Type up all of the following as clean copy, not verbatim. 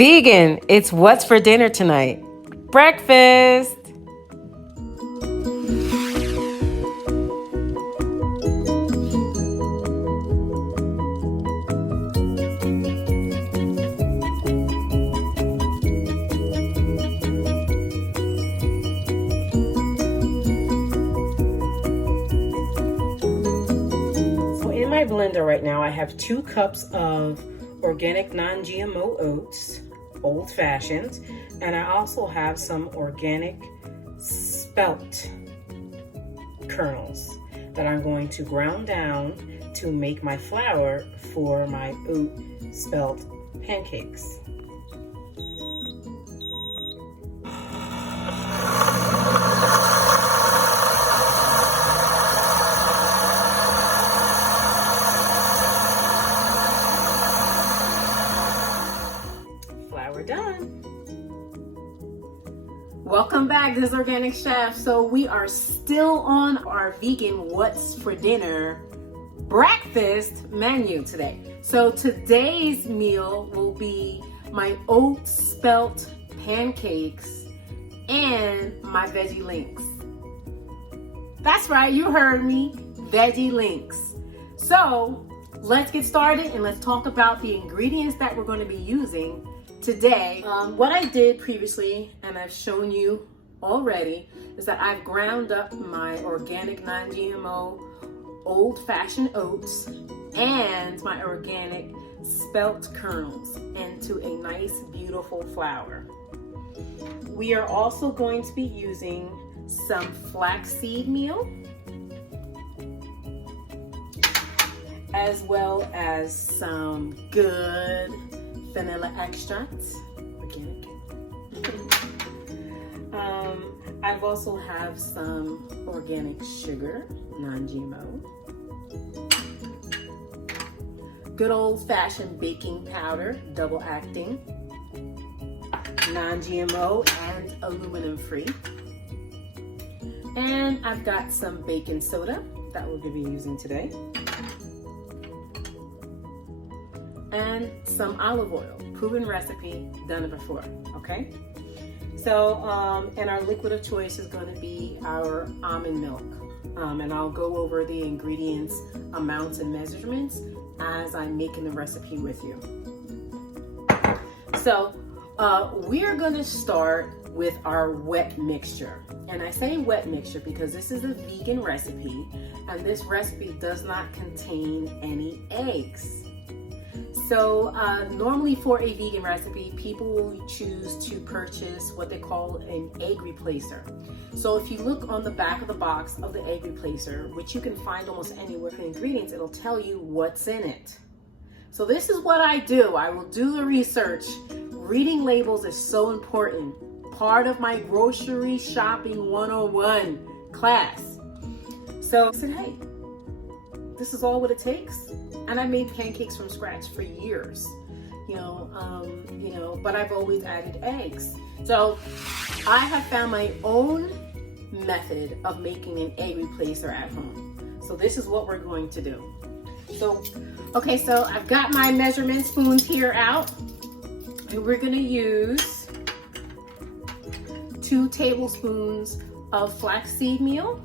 vegan. It's what's for dinner tonight. Breakfast. So in my blender right now, I have 2 cups of organic non-GMO oats, old-fashioned, and I also have some organic spelt kernels that I'm going to ground down to make my flour for my oat spelt pancakes. Flour done. Welcome back, this is Organic Chef. So we are still on our vegan what's for dinner breakfast menu today. So today's meal will be my oat spelt pancakes and my veggie links. That's right, you heard me, veggie links. So let's get started and let's talk about the ingredients that we're going to be using today. What I did previously, and I've shown you already, is that I've ground up my organic non-GMO old-fashioned oats and my organic spelt kernels into a nice, beautiful flour. We are also going to be using some flaxseed meal, as well as some good vanilla extracts, organic. I've also have some organic sugar, non-GMO. Good old-fashioned baking powder, double acting, non-GMO and aluminum-free. And I've got some baking soda that we're going to be using today. And some olive oil, proven recipe, done it before, okay? So, and our liquid of choice is going to be our almond milk. And I'll go over the ingredients, amounts, and measurements as I'm making the recipe with you. So, we're going to start with our wet mixture. And I say wet mixture because this is a vegan recipe, and this recipe does not contain any eggs. So normally for a vegan recipe, people will choose to purchase what they call an egg replacer. So if you look on the back of the box of the egg replacer, which you can find almost anywhere for the ingredients, it'll tell you what's in it. So this is what I do. I will do the research. Reading labels is so important. Part of my grocery shopping 101 class. So I said, hey, this is all what it takes. And I made pancakes from scratch for years, but I've always added eggs. So I have found my own method of making an egg replacer at home. So this is what we're going to do. So I've got my measurement spoons here out, and we're going to use 2 tablespoons of flaxseed meal.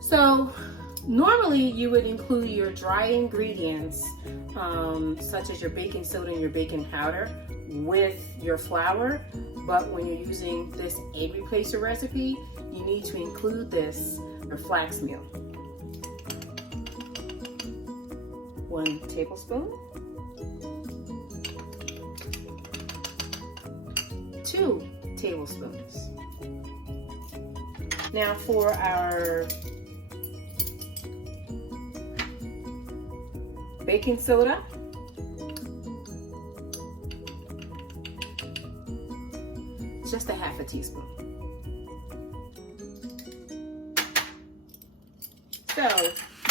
So normally you would include your dry ingredients, such as your baking soda and your baking powder, with your flour. But when you're using this egg replacer recipe, you need to include your flax meal. 1 tablespoon. 2 tablespoons. Now for our baking soda, just a half a teaspoon. So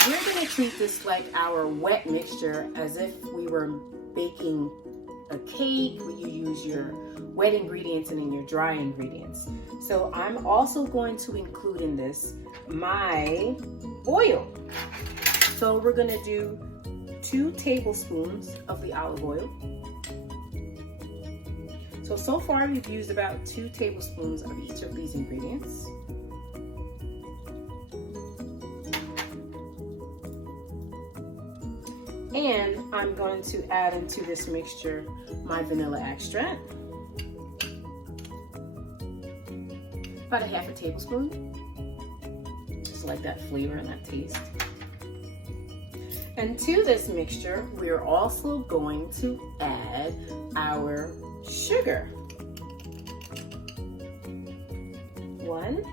we're going to treat this like our wet mixture, as if we were baking a cake, where you use your wet ingredients and then your dry ingredients. So I'm also going to include in this my oil. So we're gonna do 2 tablespoons of the olive oil. So far we've used about 2 tablespoons of each of these ingredients. And I'm going to add into this mixture my vanilla extract. About a half a tablespoon. Just like that flavor and that taste. And to this mixture, we're also going to add our sugar. 1,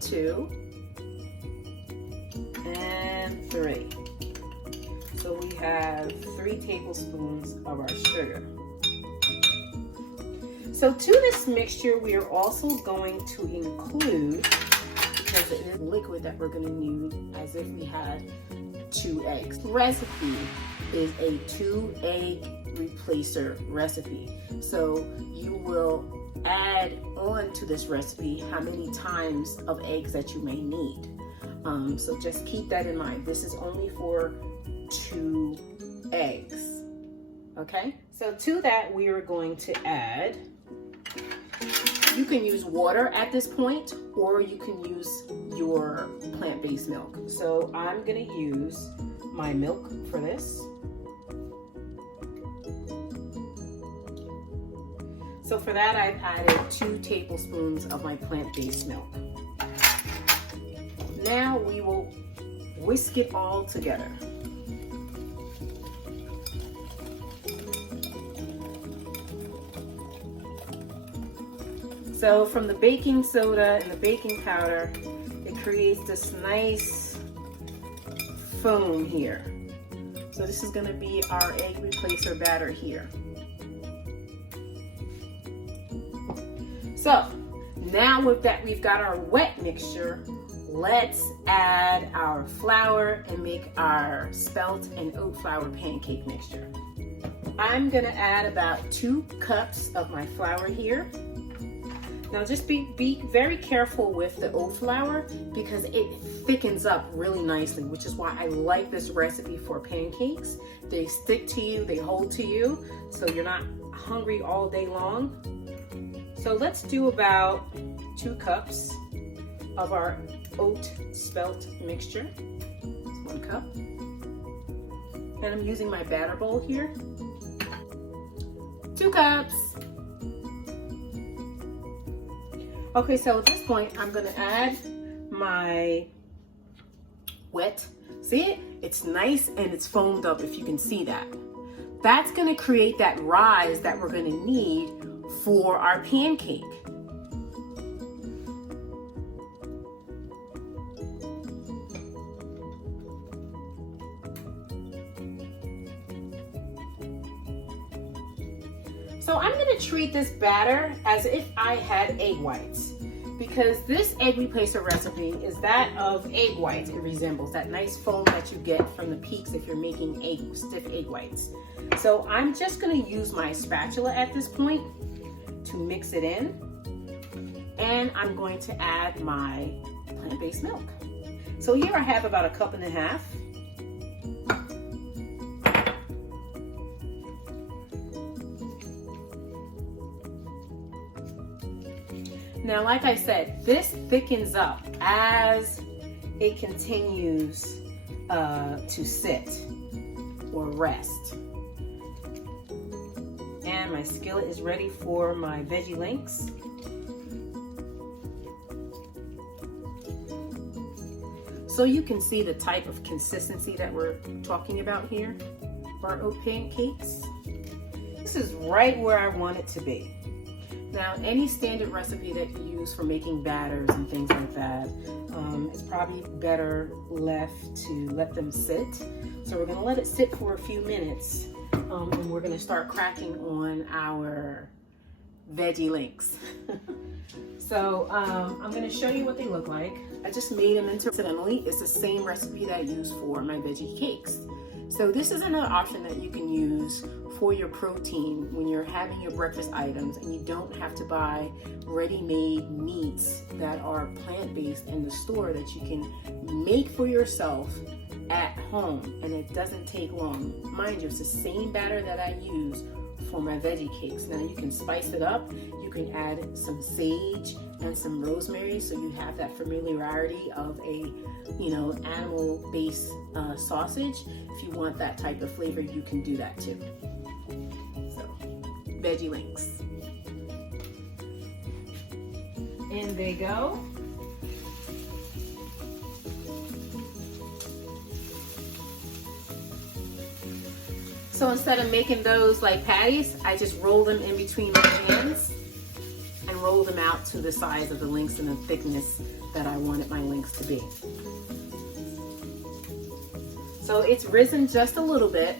2, and 3. So we have 3 tablespoons of our sugar. So to this mixture, we are also going to include, because it is liquid that we're going to need, as if we had 2 eggs. The recipe is a 2-egg replacer recipe. So you will add on to this recipe how many times of eggs that you may need. So just keep that in mind. This is only for 2 eggs. Okay? So to that, we are going to add, you can use water at this point, or you can use your plant-based milk. So I'm gonna use my milk for this. So for that, I've added 2 tablespoons of my plant-based milk. Now we will whisk it all together. So from the baking soda and the baking powder, it creates this nice foam here. So this is going to be our egg replacer batter here. So now with that, we've got our wet mixture. Let's add our flour and make our spelt and oat flour pancake mixture. I'm going to add about 2 cups of my flour here. Now just be very careful with the oat flour, because it thickens up really nicely, which is why I like this recipe for pancakes. They stick to you, they hold to you, so you're not hungry all day long. So let's do about 2 cups of our oat spelt mixture. It's 1 cup. And I'm using my batter bowl here. 2 cups. Okay, so at this point, I'm gonna add my wet. See it? It's nice and it's foamed up, if you can see that. That's gonna create that rise that we're gonna need for our pancake. So I'm going to treat this batter as if I had egg whites, because this egg replacer recipe is that of egg whites. It resembles that nice foam that you get from the peaks if you're making stiff egg whites. So I'm just going to use my spatula at this point to mix it in, and I'm going to add my plant-based milk. So here I have about 1.5 cups. Now, like I said, this thickens up as it continues to sit or rest. And my skillet is ready for my veggie links. So you can see the type of consistency that we're talking about here for our oat pancakes. This is right where I want it to be. Now, any standard recipe that you use for making batters and things like that, it's probably better left to let them sit. So we're gonna let it sit for a few minutes, and we're gonna start cracking on our veggie links. So I'm gonna show you what they look like. I just made them into, incidentally, it's the same recipe that I use for my veggie cakes. So this is another option that you can use for your protein when you're having your breakfast items and you don't have to buy ready-made meats that are plant-based in the store, that you can make for yourself at home, and it doesn't take long. Mind you, it's the same batter that I use for my veggie cakes. Now you can spice it up. You can add some sage and some rosemary so you have that familiarity of a, animal-based sausage. If you want that type of flavor, you can do that too. So, veggie links. In they go. So instead of making those like patties, I just roll them in between my hands and roll them out to the size of the links and the thickness that I wanted my links to be. So it's risen just a little bit,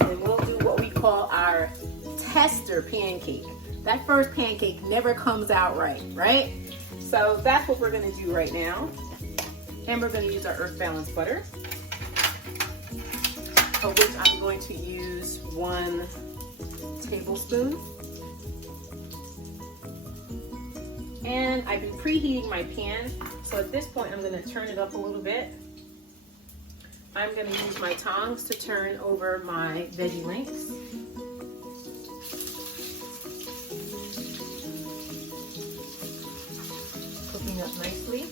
and we'll do what we call our tester pancake. That first pancake never comes out right? So that's what we're gonna do right now. And we're gonna use our earth balanced butter, of which I'm going to use 1 tablespoon. And I've been preheating my pan, so at this point I'm going to turn it up a little bit. I'm going to use my tongs to turn over my veggie links. Cooking up nicely.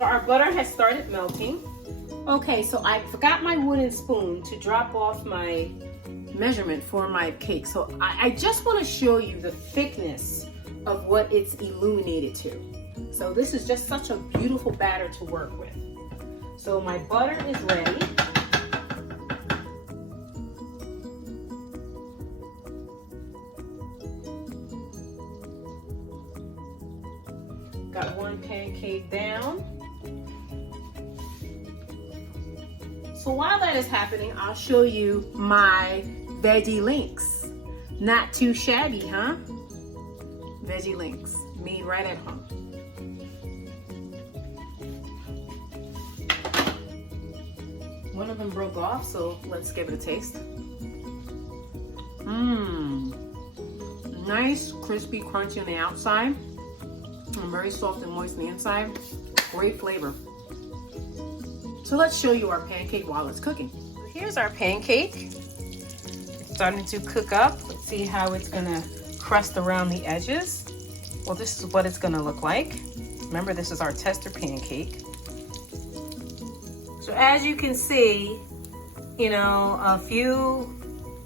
Our butter has started melting. Okay, so I forgot my wooden spoon to drop off my measurement for my cake. So I just want to show you the thickness of what it's illuminated to. So this is just such a beautiful batter to work with. So my butter is ready. Got 1 pancake down. So while that is happening, I'll show you my veggie links. Not too shabby, huh? Veggie links, made right at home. One of them broke off, so let's give it a taste. Nice, crispy, crunchy on the outside, and very soft and moist on the inside. Great flavor. So let's show you our pancake while it's cooking. Here's our pancake. It's starting to cook up. Let's see how it's gonna crust around the edges. Well, this is what it's gonna look like. Remember, this is our tester pancake. So as you can see, a few,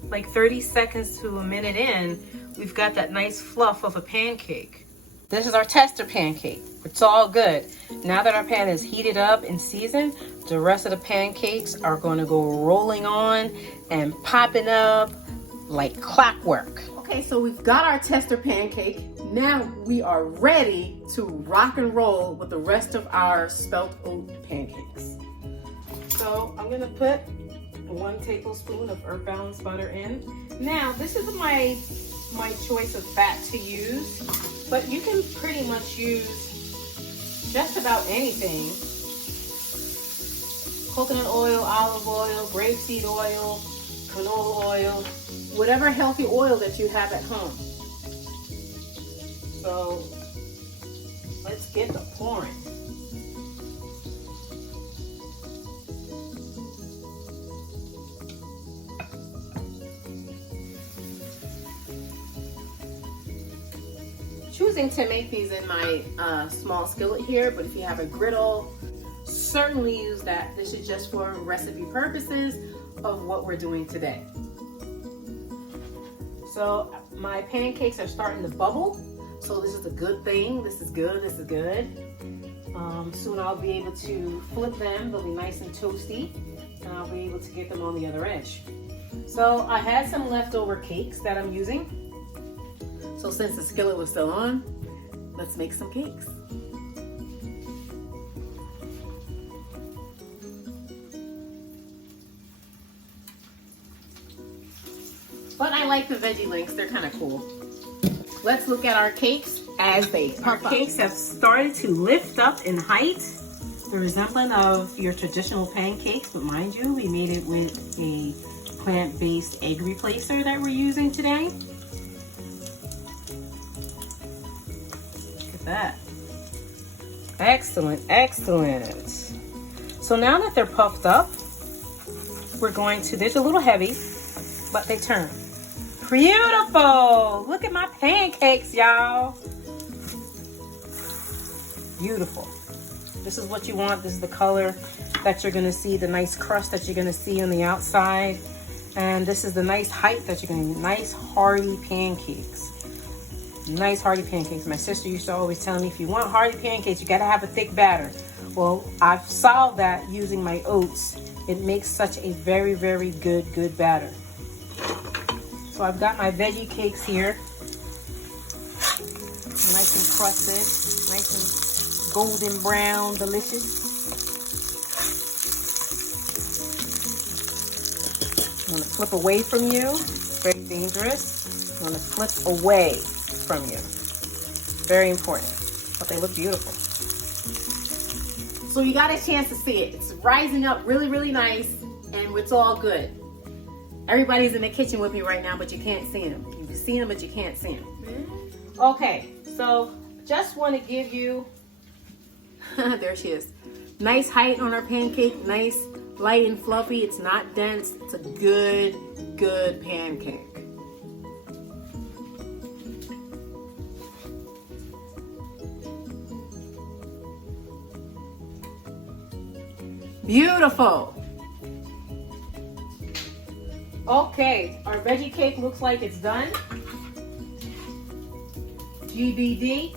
like 30 seconds to a minute in, we've got that nice fluff of a pancake. This is our tester pancake. It's all good. Now that our pan is heated up and seasoned, the rest of the pancakes are going to go rolling on and popping up like clockwork. Okay, so we've got our tester pancake. Now we are ready to rock and roll with the rest of our spelt oat pancakes. So I'm going to put 1 tablespoon of earth balanced butter in. Now this is my choice of fat to use, but you can pretty much use just about anything. Coconut oil, olive oil, grapeseed oil, canola oil, whatever healthy oil that you have at home. So let's get the pouring. Choosing to make these in my small skillet here, but if you have a griddle, certainly use that. This is just for recipe purposes of what we're doing today. So my pancakes are starting to bubble, so this is a good thing. This is good, this is good. Soon I'll be able to flip them. They'll be nice and toasty, and I'll be able to get them on the other edge. So I had some leftover cakes that I'm using. So since the skillet was still on, let's make some cakes. But I like the veggie links, they're kind of cool. Let's look at our cakes as they puff up. Our cakes have started to lift up in height. the resemblance of your traditional pancakes, but mind you, we made it with a plant-based egg replacer that we're using today. Look at that. Excellent, excellent. So now that they're puffed up, we're going to, they're a little heavy, but they turn. Beautiful! Look at my pancakes, y'all. Beautiful. This is what you want. This is the color that you're gonna see, the nice crust that you're gonna see on the outside. And this is the nice height that you're gonna get. Nice hearty pancakes. Nice hearty pancakes. My sister used to always tell me, if you want hearty pancakes, you gotta have a thick batter. Well, I've solved that using my oats. It makes such a very, very good batter. So I've got my veggie cakes here. Nice and crusted, nice and golden brown, delicious. I'm gonna flip away from you. It's very dangerous. I'm gonna flip away from you. Very important, but they look beautiful. So you got a chance to see it. It's rising up really, really nice, and it's all good. Everybody's in the kitchen with me right now, but you can't see them. You can see them, but you can't see them. Okay, so just want to give you, there she is. Nice height on our pancake, nice, light and fluffy. It's not dense. It's a good pancake. Beautiful. Okay, our veggie cake looks like it's done. GBD,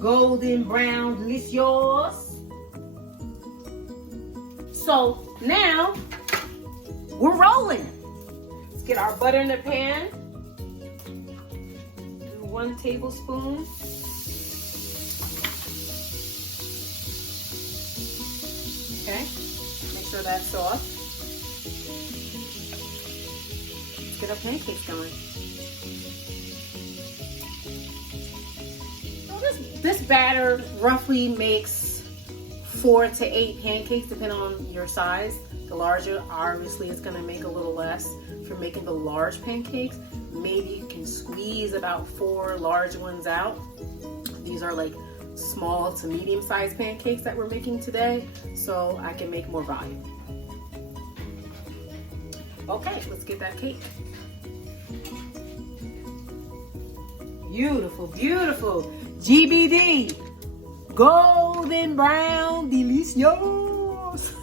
golden brown, delicious. So now we're rolling. Let's get our butter in the pan. Do 1 tablespoon. Okay, make sure that's soft. Let's get our pancakes going. So this batter roughly makes 4 to 8 pancakes, depending on your size. The larger, obviously, it's gonna make a little less. If you're making the large pancakes, maybe you can squeeze about 4 large ones out. These are like small to medium-sized pancakes that we're making today, so I can make more volume. Okay, let's get that cake. Beautiful, beautiful. GBD, golden brown, delicious.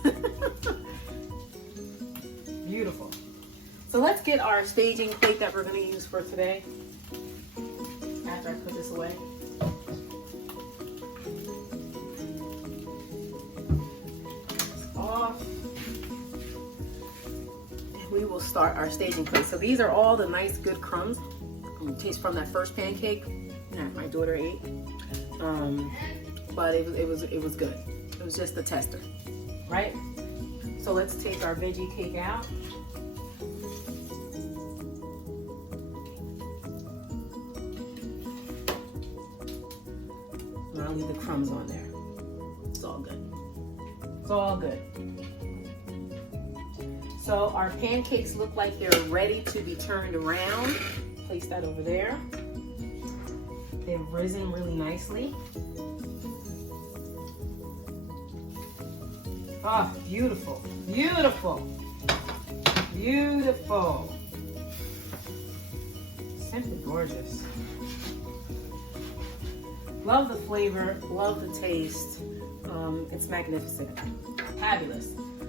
Beautiful. So let's get our staging plate that we're going to use for today. After I put this away. Off. We will start our staging plate. So these are all the nice good crumbs. Taste from that first pancake that my daughter ate, but it was good. It was just a tester, right? So let's take our veggie cake out. And I'll leave the crumbs on there. It's all good. It's all good. So our pancakes look like they're ready to be turned around. Place that over there. They've risen really nicely. Ah, beautiful, beautiful, beautiful. Simply gorgeous. Love the flavor, love the taste. It's magnificent, fabulous.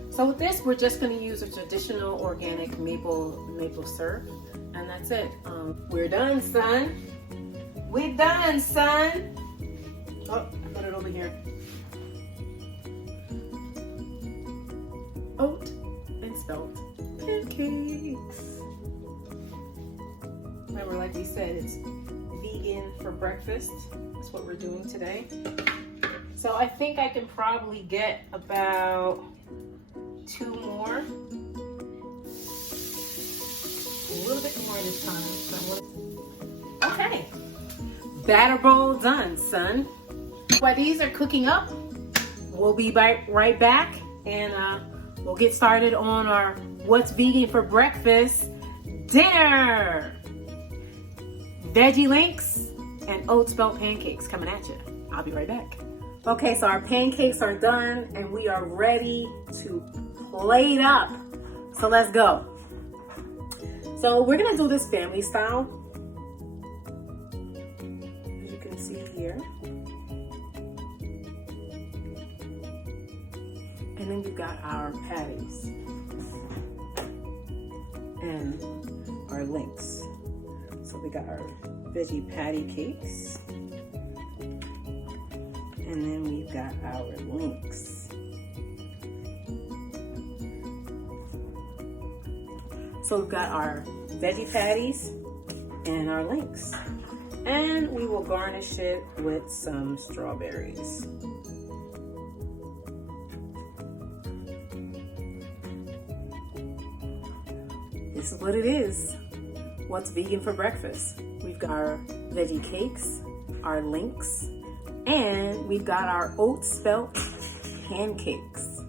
So with this, we're just going to use a traditional organic maple syrup. And that's it. We're done, son. We're done, son. Oh, I put it over here. Oat and spelt pancakes. Remember, like we said, it's vegan for breakfast. That's what we're doing today. So I think I can probably get about 2 more. A little bit more this time. So okay, batter bowl done, son. While these are cooking up, we'll be right back, and we'll get started on our what's vegan for breakfast dinner. Veggie links and oat spelt pancakes coming at you. I'll be right back. Okay, so our pancakes are done and we are ready to plate up. So let's go. So we're gonna do this family style. As you can see here. And then we've got our patties and our links. So we got our veggie patty cakes. And then we've got our links. So we've got our veggie patties and our links. And we will garnish it with some strawberries. This is what it is. What's vegan for breakfast? We've got our veggie cakes, our links, and we've got our oat spelt pancakes.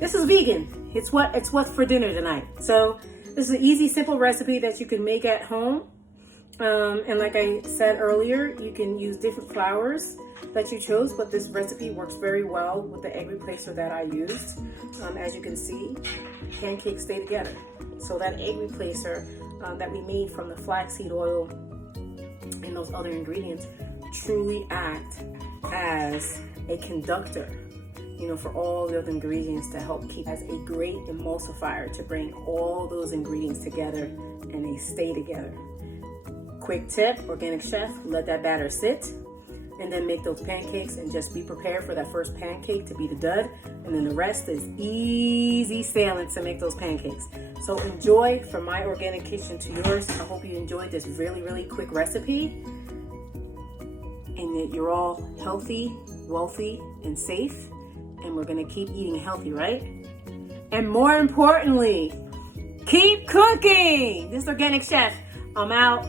This is vegan. It's what's for dinner tonight. So this is an easy, simple recipe that you can make at home. And like I said earlier, you can use different flours that you chose, but this recipe works very well with the egg replacer that I used. As you can see, pancakes stay together. So that egg replacer that we made from the flaxseed oil and those other ingredients truly act as a conductor, for all the other ingredients to help keep as a great emulsifier to bring all those ingredients together and they stay together. Quick tip, organic chef, let that batter sit and then make those pancakes and just be prepared for that first pancake to be the dud, and then the rest is easy sailing to make those pancakes. So enjoy from my organic kitchen to yours. I hope you enjoyed this really, really quick recipe and that you're all healthy, wealthy, and safe, and we're gonna keep eating healthy, right? And more importantly, keep cooking. This is Organic Chef. I'm out.